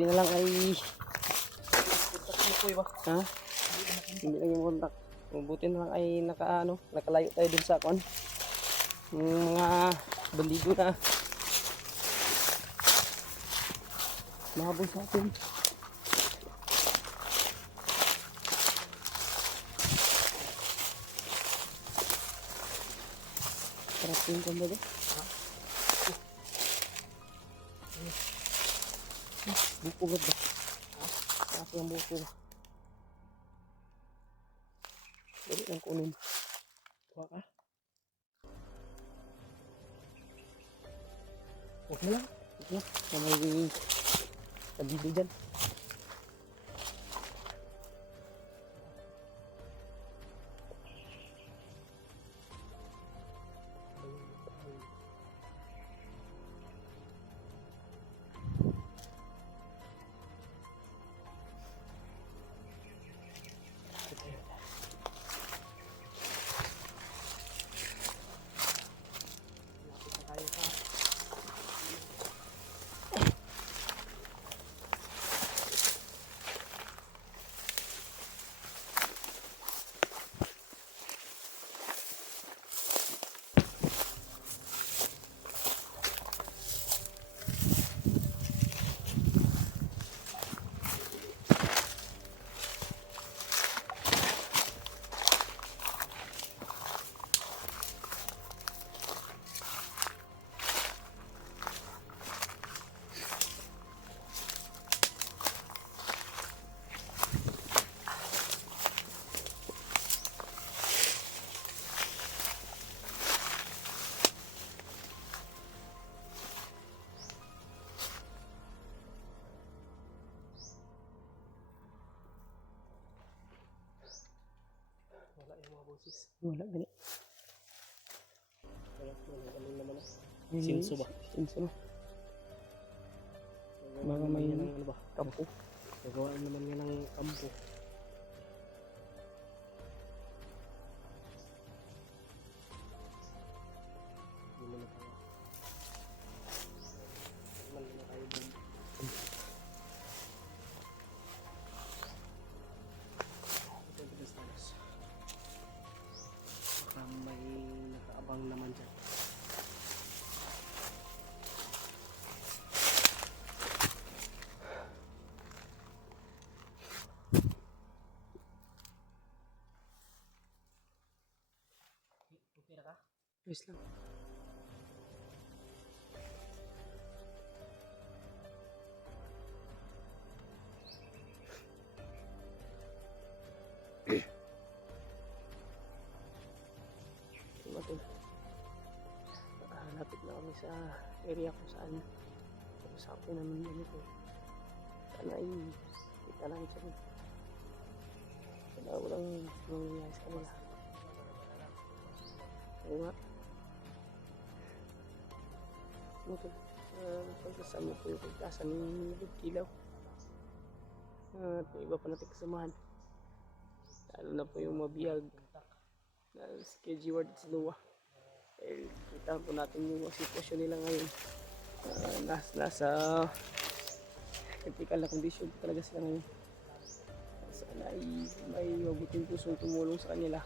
Buti na lang ay... Ha? Hindi lang yung kontak. Buti na lang ay nakalayo tayo dun sa kon. Yung mga bandido na mahabol sa atin. Sarap yung kumbaga. Buko ba ba? Sarap yung buko. Dali lang kunin. Kuha ka. Huwag mo lang. Huwag mo. Na may kabili dyan. Wala yung mga boses. Wala gani. Wala naman na. Sinso ba? Sinso na. Mga may ano ba? Kampo. Nagawa naman nga ng kampo. Hindi mo na tayo. Mali na tayo dun. Ito yung bilis. Baka may nakaabang naman dyan. Okay na ka? Yes lang. Nakahapit na kami sa area kung saan usapin namin ganito. Sana ay kita lang siya rin. Wala walang nangyayari sa kanila. Oo nga. Ito, pagkasama po yung pagkasa ng Kilaw. At may iba pa natin kasamahan. Lalo na po yung mabiyag na si KG Ward at si Noah. Kita po natin yung sitwasyon nila ngayon. Nasa critical na condition po talaga sila ngayon. Sana ay may mabuting pusong tumulong sa kanila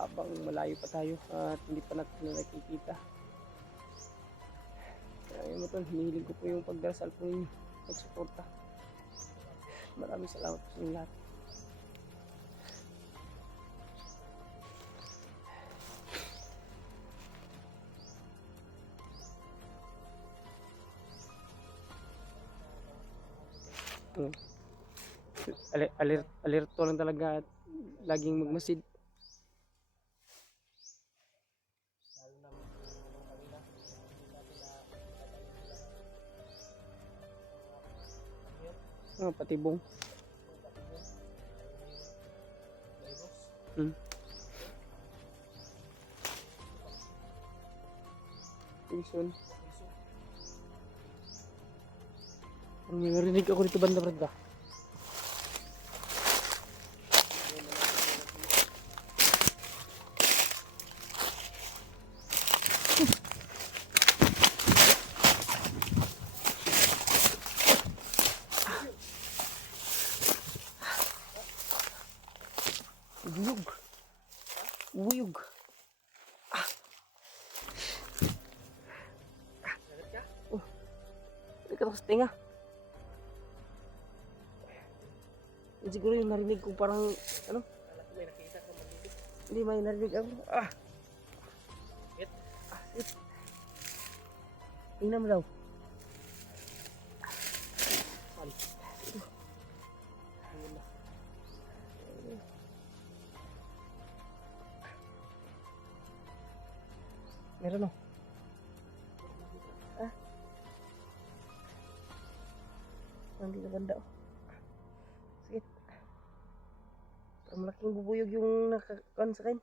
habang malayo pa tayo at hindi pa natin nakikita. Kaya yun mo ito, hinihiling ko po yung pagdarasal po ninyo, pagsuporta. Maraming salamat po sa inyo lahat. Alerto lang talaga at laging magmasid. Patibong. Quezon. May narinig ako dito banda-banda. Buyog. Buyog. Oh. Dekat sa tenga. Siguro yung narinig ko parang ano? May nakita ko magigit. Hindi may narinig ako. It. It. Tingnan mo daw. Sorry. Meron o. Hindi na banda o. Sige. Parang malaking bubuyog yung nakakon sa akin.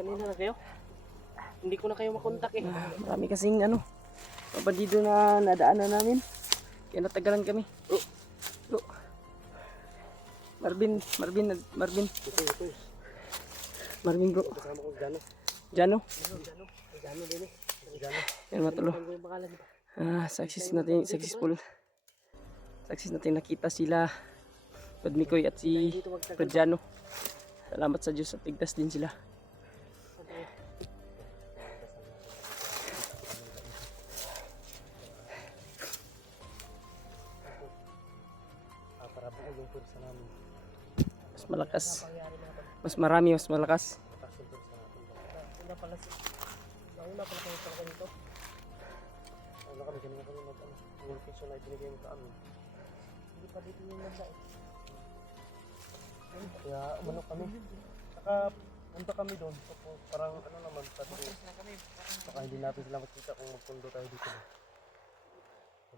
Kanina na kayo? Hindi ko na kayo makontak eh. Marami kasing ano, pabandido na nadaanan namin. Kaya natagalan kami. Marvin bro. Kasama ko Jano. Jano? Jano din eh. Yan matulo. Successful nakita sila Padmikoy at si Jano. Salamat sa Diyos at tigtas din sila. Mas malakas. Mas marami, mas malakas. na pala kayo talaga dito. Wala kami kanina kami mag-ano. Yung location na ibinigay mo sa amin. Hindi pa dito yung nanda eh. Kaya umano kami. Saka punta kami doon. So, parang ano naman sabi ko. Baka hindi natin sila makita kung magpundo tayo dito.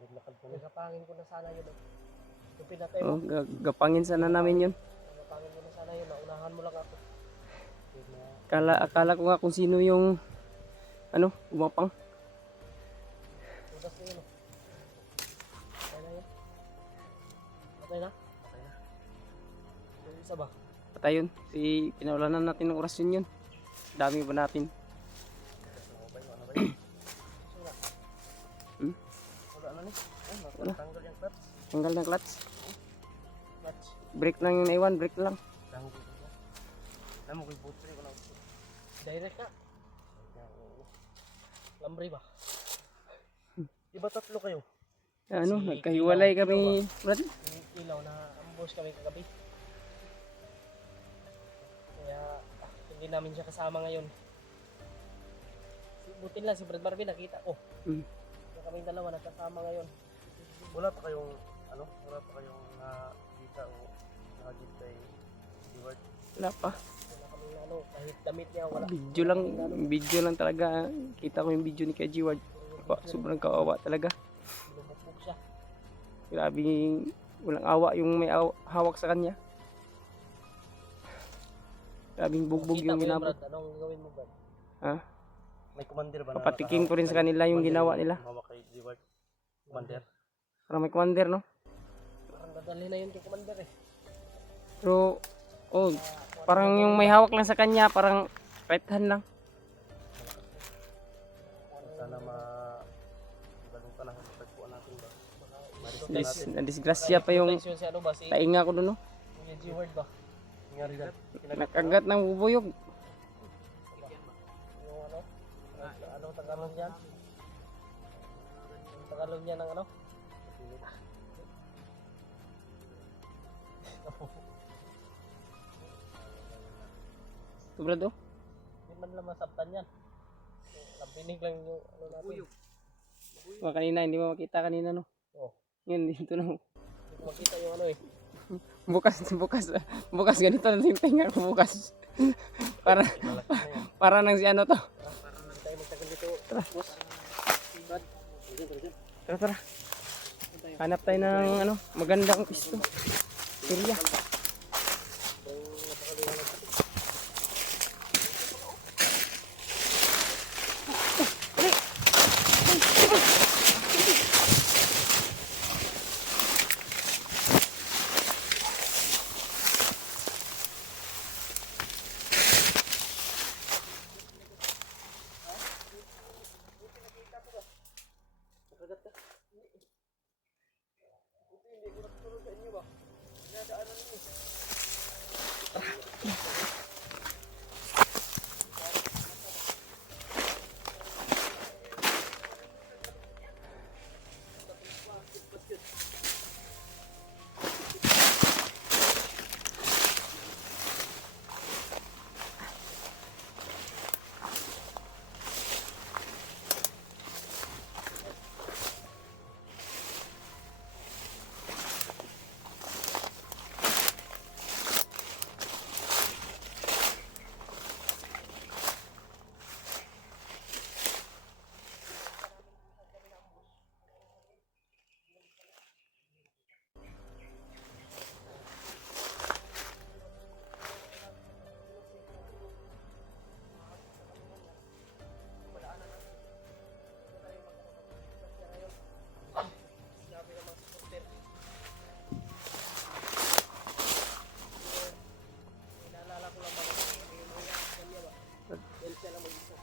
Naglakad kami. Gapangin ko na sana yun. Yung pinatay mo. Gapangin sana namin yun. Gapangin mo na sana yun. Naunahan mo lang ako. Akala ko nga kung sino yung umapang. Tudas na yun. Patay na yun. Patay na? Patay na. Yung isa ba? Patay yun. Pinawalanan natin ng orasyon yun. Dami ba natin? Wala na ni. Wala. Tanggal yung clutch. Tanggal ng clutch. Clutch. Brake lang yung naiwan. Brake lang. Tanggal ko siya. Alam mo ko yung butri ko na. Direct ka. Lambre ba? Diba tatlo kayo? Nagkahiwalay kami. Brad. Ilaw na ambush kami kagabi. Kaya hindi namin siya kasama ngayon. Butin lang si Brad Marvin nakita ko. Kaming dalawa nagkasama ngayon. Wala pa kayong nakita o nakagit kay Stewart? Wala pa. Wala kaming kahit damit niya wala. Video lang talaga. Kita ko yung video ni Kay Ward. Sobrang kawawa talaga. Lumupog siya. Grabe, walang awa yung may hawak sa kanya. Grabing bugbog yung ginabot. Anong gawin mo, Brad? Ha? May commander ba? Papatikin ko rin sa kanila yung ginawa nila. Hawak kay Stewart. Commander. Parang may commander, no? Parang dadali na yun kay commander eh. Pero, parang yung may hawak lang sa kanya, parang right hand lang. Sana magaling pa na tagpuan natin ba? Nadisgrasya pa yung tainga ko doon, no? Yung G-word ba? Nangyari dyan. Nakagat ng bubuyog. Yung anong Tagalog yan? Yung Tagalog yan ng ano? Sobrado? Hindi man lang masabtan yan. Lampinig lang yung ano natin. Kanina, hindi mo makita kanina, no? Oo. Yun, dito na. Hindi ko makita yung ano eh. Bukas ganito na yung tenga ko bukas. para nang si ano to. Para nang tayo magtagal dito. Tara. Hanap tayo ng magandang pisto. Area.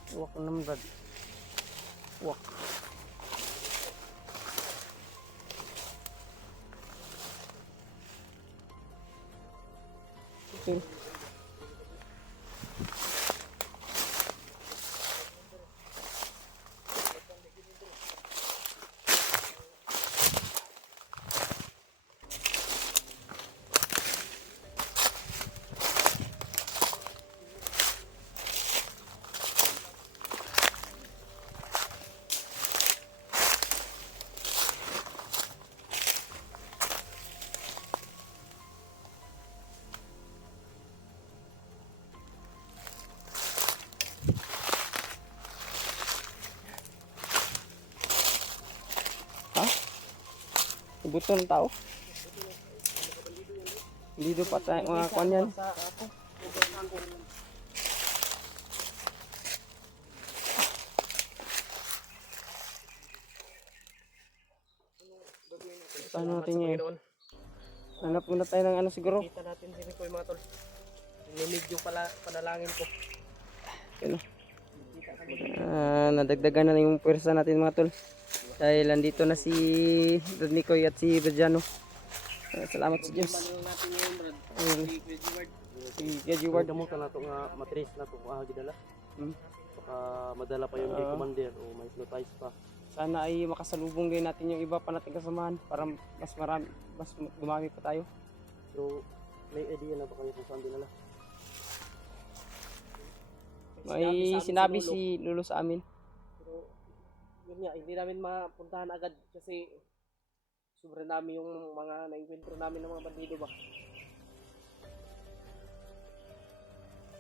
Wak naman, Brad. Wak. Okay. Buto ng tao. Dito pa tayo mga kwan yan. Sa ako. Paano natin ngayon? Hanap muna tayo ng ano siguro. Kita natin si Mikoy mga tol. Ninig yung panalangin ko. Ano? Nadagdagan na yung pwersa natin mga tol. Dahil andito na si Brad Mikoy at si Bradiano. Salamat sa Diyos. Ano natin ngayon, Brad? Ayun. Si Edward. Si Edward. Damutan na ito nga matris na ito gidala. Hmm. Baka madala pa yung commander o may hypnotize pa. Sana ay makasalubong din natin yung iba pa natin kasamahan para mas marami, mas dumami pa tayo. So, may idea na ba kayo kung saan dinala? May sinabi si Lolo sa amin. Pero, yun nga, hindi namin mapuntahan agad kasi sobra namin yung mga na-encuentro namin ng mga bandido ba.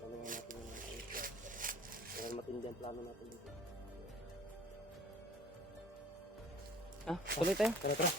Plano nga natin yung mga ayos. Kaya matindi ang plano natin dito. Tuloy tayo. Tara, tara.